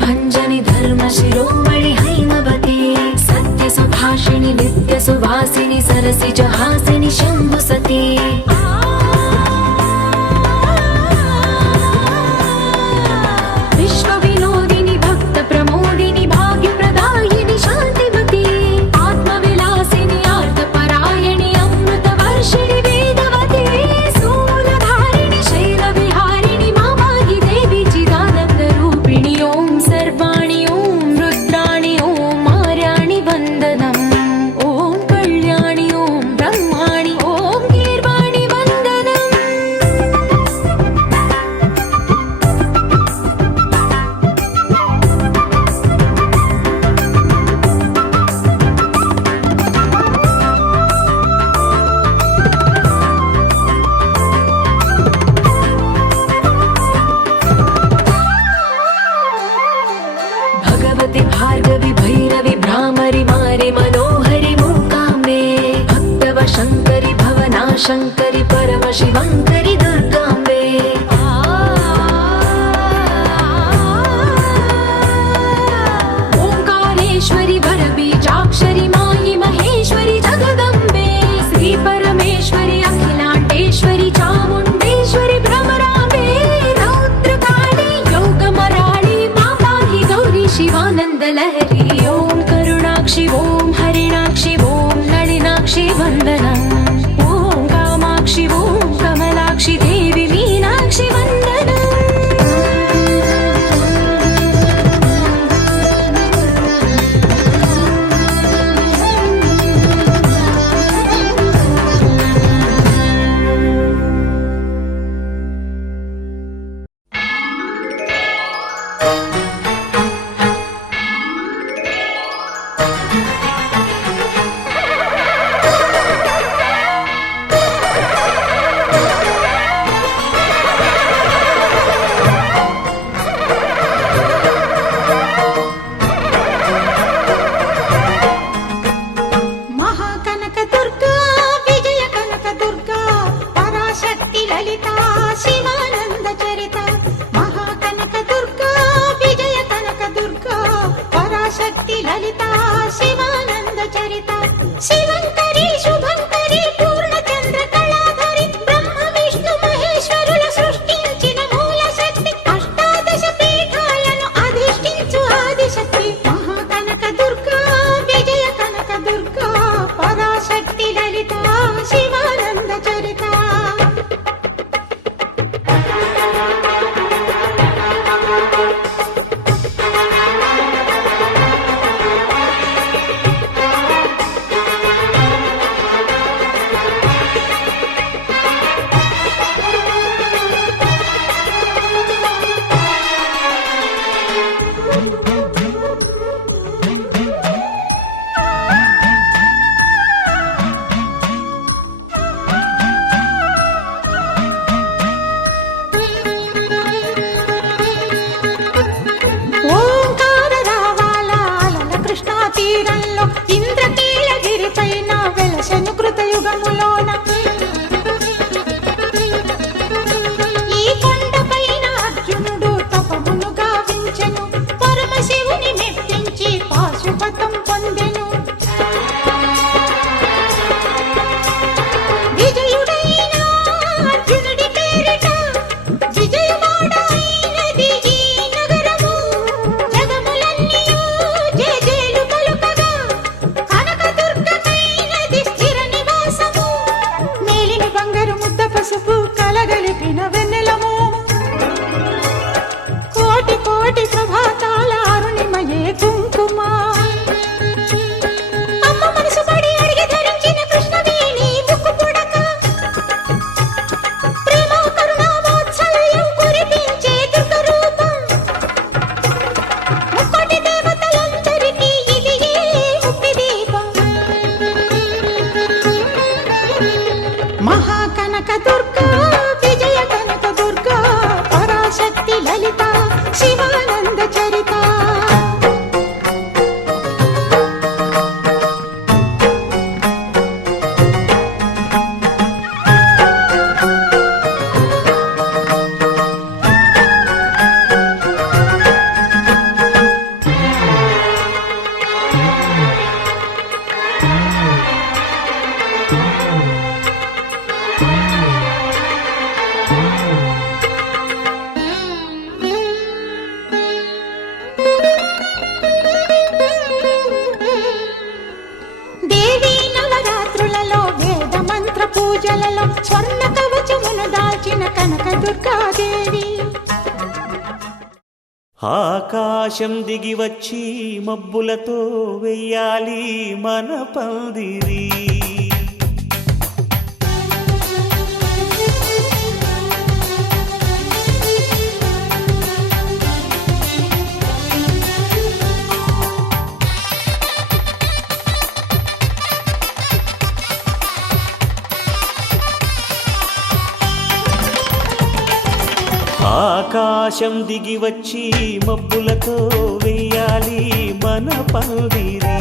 भंजनि धर्म शिरोमणि हैमवती सत्य सुभाषिणि नित्य सुवासिनि सरसिज हासिनि शंभु सती विश्व विनोदिनि भक्त प्रमोदिनि भाग्य प्रदायिनि शांतिवती आत्मविलासिनि आर्तपरायणि अमृत वर्षिणि वेदवती सूलधारिणि शैल विहारिणि मामाहि देवी चिदानंद रूपिणि ओम सर्वाणि ओम रुद्राणि ओम आर्याणि वंदनम् ओम कल्याणि ओम ब्रह्माणि ओम गीर्वाणि वंदनम् भगवति भार्गवि भैरवि भ्रामरि मारि मनोहरि मूकाम्बे भक्तव शङ्करि भवना शङ्करि परम शिवङ्करि दुर्गाम्बे ओंकारेश्वरि वरबीजाक्षरि मायि महेश्वरि जगदम्बे श्री परमेश्वरि अखिलाण्डेश्वरि चामुण्डेश्वरि भ्रमराम्बे रौद्रकाली योगमराळि माताहि गौरी शिवानंद लहरी ओम करुणाक्षि ओम हरिणाक्षि ओम नलिनाक्षि वंदनम् ओम कामाक्षि ओम कमलाक्षि యుగములోన ఈ కొండపైన అర్జునుడు తపమును గావించెను పరమశివుని మెప్పించి పాశుపతం పొందెను విజయుడైన అర్జునుడి పేరిట విజయవాడ అయినది ఈ నగరము జగములన్నీయు జేజేలు పలుకగా కనకదుర్గమైనది స్థిర నివాసము మేలిమి బంగారు ముద్ద పసుపు కలగలిపిన వెన్నెలము కోటి కోటి ప్రభాతాల అరుణిమయే కుంకుమ అమ్మ మనసు పడి అడిగి ధరించిన కృష్ణవేణి ముక్కు పుడక ప్రేమ కరుణ వాత్సల్యం కురిపించే దుర్గ రూపం ముక్కోటి దేవతలందరికీ ఇది ముక్తి దీపం మహాకనక దుర్గా విజయ కనక దుర్గా పరాశక్తి లలిత శివానంద చరిత దేవీ నవరాత్రులలో వేద మంత్ర పూజలలో స్వర్ణ కవచమును దాల్చిన కనక దుర్గాదేవి ఆకాశం దిగి వచ్చి మబ్బులతో వెయ్యాలి మన పందిరి ఆకాశం దిగి వచ్చి మబ్బులతో వెయ్యాలి మన పందిరి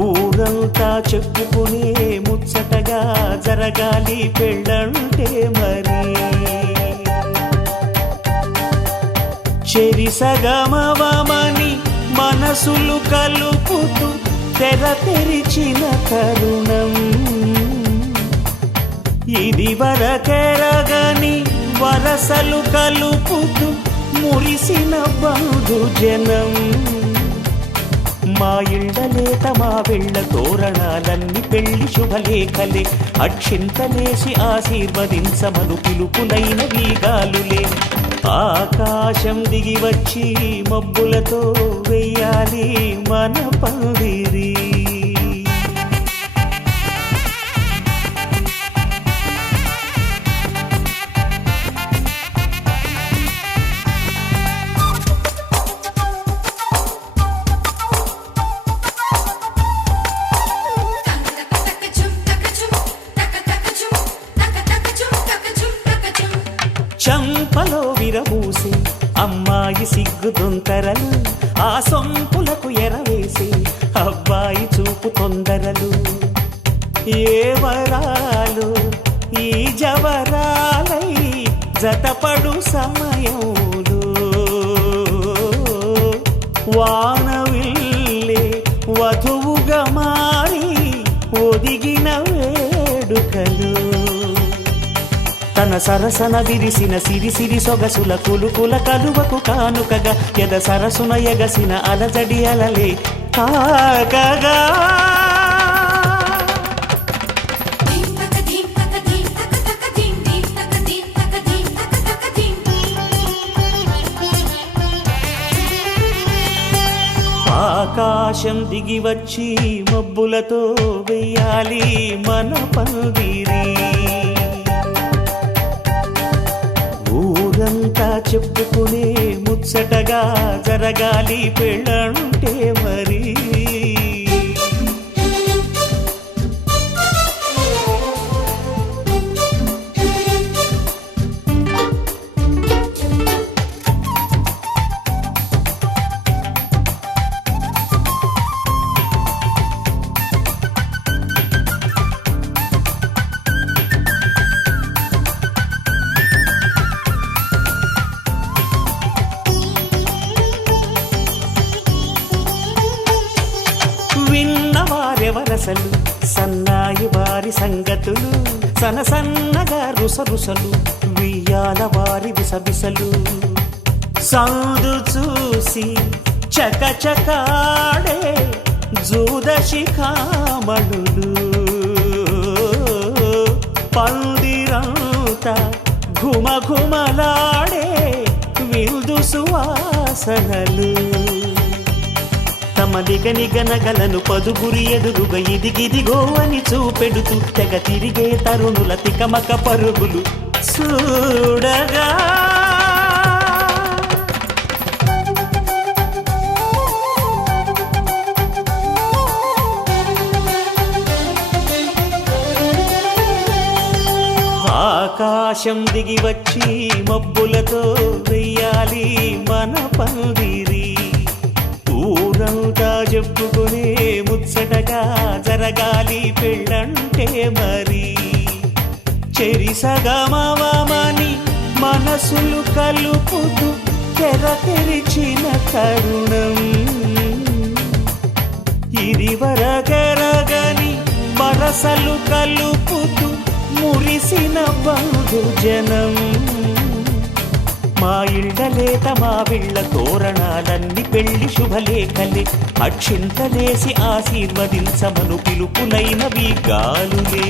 ఊరంతా చెప్పుకునే ముచ్చటగా జరగాలి పెళ్ళంటే మరి చెరిసగమవమని మనసులు కలుపుతూ తెర తెరిచిన తరుణం ఇది వరకెరగని వరసలు కలుపుతూ మురిసిన బంధుజనం మా ఇళ్ళలేత మా వెళ్ళ తోరణాలన్నీ పెళ్లి శుభలేఖలే అక్షింతలేసి ఆశీర్వదించమను పిలుపులైన వీగాలులే ఆకాశం దిగి వచ్చి మబ్బులతో వెయ్యాలి మన పందిరి చంపలో విరబూసి అమ్మాయి సిగ్గుదొంతరలు ఆ సొంపులకు ఎరవేసి అబ్బాయి చూపు తొందరలు ఏ వరాలు ఈ జవరాలై జతపడు సమయంలో వానవిల్లే వధువుగా మారి ఒదిగిన వేడుకలు తన సరసన విరిసిన సిరిసిరి సొగసుల కులుకుల కలువకు కానుకగా ఎద సరసున ఎగసిన అలజడి అలలే కాగగా ఆకాశం దిగి వచ్చి మబ్బులతో వెయ్యాలి మన పందిరి ఊరంతా చెప్పుకునే ముచ్చటగా జరగాలి పెళ్ళంటే మరి వరసలు సన్నాయి వారి సంగతులు సనసన్నగా రుసరుసలు వియ్యాల వారి విసబిసలు సౌదు చూసి చకచకాడే జూదశిఖామణులు పందిరంతా ఘుమఘుమలాడే విందు సువాసనలు తమ నిగనిగనగలను పదుగురి ఎదురుగా ఇదిగిదిగో అని చూపెడుతూ తెగ తిరిగే తరుణుల తికమక పరుగులు చూడగా ఆకాశం దిగి వచ్చి మబ్బులతో వెయ్యాలి మన పందిరి ఊరంతా చెప్పుకునే ముచ్చటగా జరగాలి పెళ్ళంటే మరి చెరిసగమవమని మనసులు కలుపుతూ తెర తెరిచిన తరుణం ఇది వరకెరగని వరసలు కలుపుతూ మురిసిన బంధుజనం మా ఇళ్ళలేత మా విళ్ళ తోరణాలన్నీ పెళ్లి శుభలేఖలే అక్షింతలేసి ఆశీర్వదించమను పిలుపులైనవి గాలులే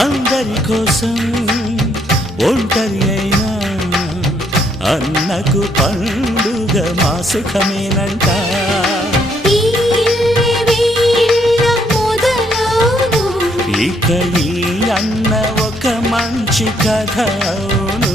అందరి కోసం ఒంటరి అయినా అన్నకు పండుగ మా సుఖమేనంట ఇక ఈ అన్న ఒక మంచి కథ అవును